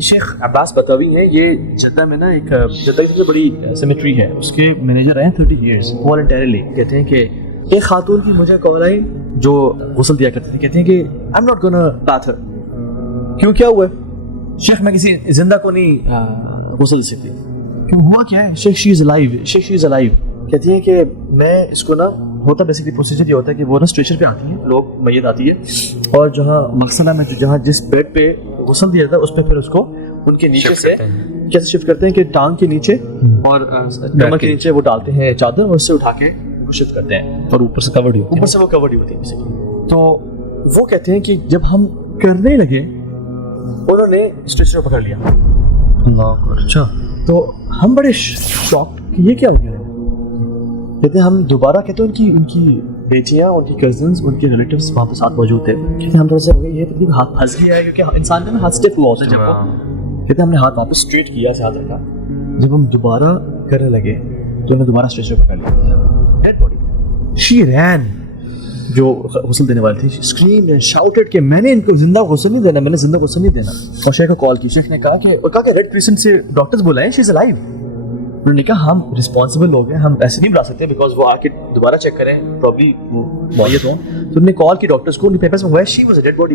شیخ عباس بتوی ہیں, یہ جدہ میں نا ایک جدہ کی سب سے بڑی سیمیٹری ہے, اس کے مینیجر ہیں 30 ایئرس والنٹیرلی. کہتے ہیں کہ ایک خاتون کی مجھے کال آئی جو غسل دیا کرتی تھی, کہتے ہیں کہ آئی ایم ناٹ گونا بات ہر. کیوں, کیا ہوا شیخ؟ میں کسی زندہ کو نہیں غسل دے سکتی. کیوں, ہوا کیا ہے شیخ؟ شی is alive. Sheikh she is alive. کہتی ہیں کہ میں اس کو نا ہوتا بیسکلی پروسیجر یہ ہوتا ہے کہ وہ نا اسٹریچر پہ آتی ہیں, لوگ میت آتی ہے, اور جہاں مغسلہ میں جہاں جس بیڈ پہ غسل دیا تھا اس پہ پھر اس کو ان کے نیچے سے کیسے شفٹ کرتے ہیں کہ ٹانگ کے نیچے اور کمر کے نیچے وہ ڈالتے ہیں چادر, اور اس سے اٹھا کے شفٹ کرتے ہیں, اور اوپر سے کورڈ ہوتی ہے, اوپر سے وہ کورڈ ہوتی ہے. تو وہ کہتے ہیں کہ جب ہم کرنے لگے انہوں نے اسٹریچر پکڑ لیا. اللہ, اچھا. تو ہم بڑے شاک کہ یہ کیا ہو گیا ہے. کہتے ہیں ہم دوبارہ, کہتے ہیں ان کی بیٹیاں, ان کی کزنز, ان کے ریلیٹیوز وہاں پہ ساتھ موجود تھے. کہتے ہیں ہم تھوڑا سا یہ تکلیف ہاتھ پھنس گیا ہے کیونکہ انسان کا نا ہاتھ اسٹیپ ہوا ہوتا ہے جب وہ. کہتے ہیں ہم نے ہاتھ واپس اسٹریٹ کیا, سے ہاتھ رکھا. جب ہم دوبارہ کرنے لگے تو انہوں نے دوبارہ اسٹریچر پکڑ لیا. Dead body. شی رین, جو غسل دینے والی تھی, اسکریم اینڈ شاؤٹڈ کہ میں نے ان کو زندہ غسل نہیں دینا, میں نے زندہ غسل نہیں دینا. اور شیخ کو کال کی. شیخ نے کہا کہ ریڈ کریسنٹ سے ڈاکٹرز بلائیں, شی از الائیو. انہوں نے کہا ہم رسپانسبل لوگ ہیں, ہم ایسے نہیں بلا سکتے بیکاز وہ آ کے دوبارہ چیک کریں, پرابلی وہ معیت ہوں. تو انہوں نے کال کی ڈاکٹرز کو, ان کے پیپرز میں ہوا ہے she was a dead body.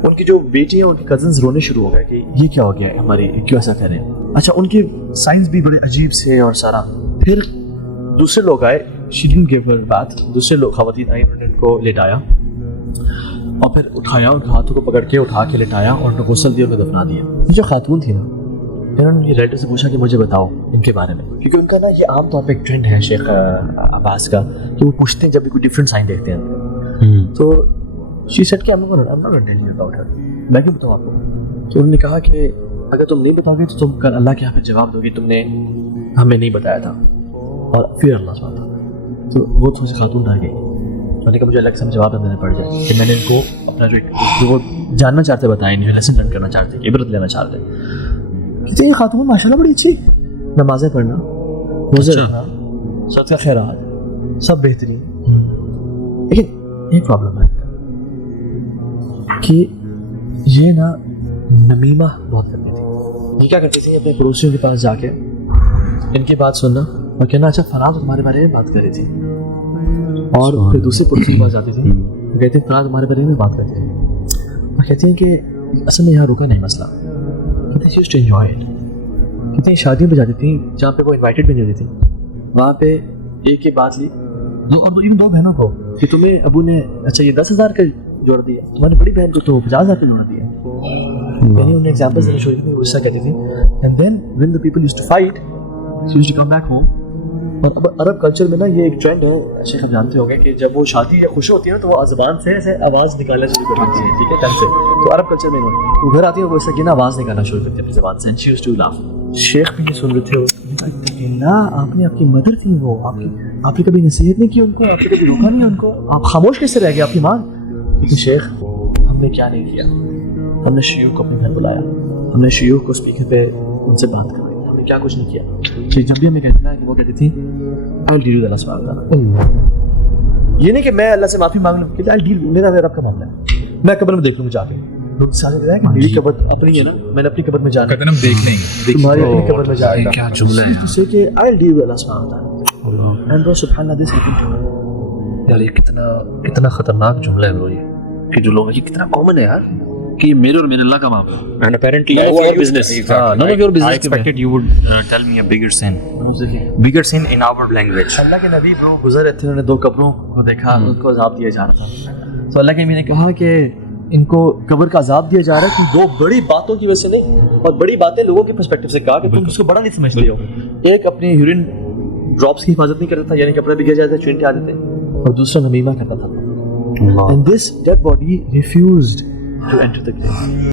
ان کی جو بیٹی ہیں, ان کے کزنز رونے شروع ہو گئے کہ یہ کیا ہو گیا ہے ہماری, کیوں ایسا کریں. اچھا, ان کے سائنس بھی بڑے عجیب سے اور سارا. پھر دوسرے لوگ آئے, شی ڈنٹ گیو ہر بات. دوسرے لوگ خواتین آئی, انہوں نے ان کو لٹایا اور پھر اٹھایا, ان کے ہاتھوں کو پکڑ کے اٹھا کے لٹایا اور ان کو غسل دیا, ان کو دفنا دیا. جو خاتون تھی نا, انہوں نے یہ ریڈر سے پوچھا کہ مجھے بتاؤ ان کے بارے میں, کیونکہ ان کا نا یہ عام طور پہ ایک ٹرینڈ ہے شیخ عباس کا کہ وہ پوچھتے ہیں جب بھی کوئی ڈفرینٹ سائن دیکھتے ہیں. تو شی سیڈ کہ میں کیوں بتاؤں آپ کو. تو انہوں نے کہا کہ اگر تم نہیں بتاؤ گے تو تم کل اللہ کے یہاں پہ جواب دو گے تم نے ہمیں نہیں بتایا تھا, اور پھر اللہ سبحانہ تھا. تو وہ تھوڑی سی خاتون ڈر گئی. انہوں نے کہا مجھے الگ سے جواب دینا پڑ جائے کہ میں نے ان کو اپنا جو وہ جاننا چاہتے بتایا, جو لیسن لرن کرنا چاہتے, عبرت لینا چاہتے. کہتے ہیں یہ خاتون ماشاء اللہ بڑی اچھی, نمازیں پڑھنا, روزے رکھنا, صدقہ خیرات سب بہترین. لیکن ایک پرابلم ہے کہ یہ نا نمیمہ بہت کرتی تھی. یہ کیا کرتی تھی, اپنے پڑوسیوں کے پاس جا کے ان کی بات سننا اور کہنا اچھا فلاں تمہارے بارے میں بات کر رہی تھی, اور پھر دوسرے پڑوسی کے پاس جاتی تھی, کہتے ہیں فلاں تمہارے بارے میں بات کرتی تھی. اور کہتے ہیں کہ اصل میں یہاں رکا نہیں مسئلہ. کہتے ہیں used to enjoy it. کہتے ہیں شادیوں پہ جاتی تھیں جہاں پہ وہ انوائٹیڈ بھی نہیں ہوتی تھیں, وہاں پہ ایک ہی بات لی دو بہنوں کو کہ تمہیں ابو نے اچھا یہ 10,000 کا جوڑ دیا, تمہاری بڑی بہن کو تو 50,000 کا جوڑ دیا. یعنی انہیں ایگزامپلز دینا شروع کی, غصہ کہتی تھی. And then when the people used to fight, she used to come back home. اور اب عرب کلچر میں نا یہ ایک ٹرینڈ ہے شیخ, آپ جانتے ہوں گے کہ جب وہ شادی یا خوشی ہوتی ہے نا تو وہ زبان سے ایسے آواز نکالنا شروع کر دیتی ہے, ٹھیک ہے, تن سے. تو عرب کلچر میں وہ گھر آتی ہے وہ ایسے کہ نا آواز نکالنا شروع کرتی ہے اپنی زبان سے. And she used to laugh. Sheikh بھی یہ سن رہے تھے, اللہ آپ نے, آپ کی مدر تھی وہ, آپ نے کبھی نصیحت نہیں کی ان کو, آپ نے کبھی روکا نہیں ان کو, آپ خاموش کیسے رہ گئے, آپ کی ماں. لیکن شیخ ہم نے کیا نہیں کیا, ہم نے شیوخ کو اپنے گھر بلایا, ہم نے شیوخ کو اسپیکر پہ ان سے بات کروائی, ہم نے کیا کچھ نہیں کیا. جب بھی ہمیں کہتے نا کہ وہ کہتی تھی I'll deal with Allah subhanahu wa ta'ala. یہ نہیں کہ میں اللہ سے معافی مانگ لوں, کہ I'll deal, میرا رب کا معاملہ ہے, میں قبر میں دیکھ لوں جا کے. لوگ سارے کہتے ہیں کہ میری قبر اپنی ہے نا, میں نے اپنی قبر میں جانا, کہتے ہیں ہم دیکھ لیں گے, تمہاری اپنی قبر میں جائے گا. کیا جملہ ہے اس سے کہ I'll deal with Allah subhanahu wa ta'ala. And bro سبحان اللہ, this happened. یار یہ کتنا خطرناک جملہ ہے بھائی, کہ جو لوگ, یہ کتنا کامن ہے یار کہ یہ میرے اور میرے اللہ کا معاملہ ہے. And apparently none of your business. None of your business. I expected you would tell me a bigger sin. Bigger sin in our language. اللہ کے نبی برو گزر رہے تھے, انہوں نے 2 قبروں کو دیکھا, ان کو عذاب دیا جا رہا تھا. تو اللہ کے نبی نے کہا کہ ان کو قبر کا عذاب دیا جا رہا ہے کہ 2 بڑی باتوں کی وجہ سے نہیں, اور بڑی باتیں لوگوں کے پرسپیکٹو سے کہا کہ تم اس کو بڑا نہیں سمجھتے ہو. ایک اپنی یورین ڈراپس کی حفاظت نہیں کرتا تھا, یعنی کپڑے بھی گر جاتے, چینٹے آ جاتے, اور دوسرا نمیمہ کرتا تھا. And this dead body refused to enter the grave.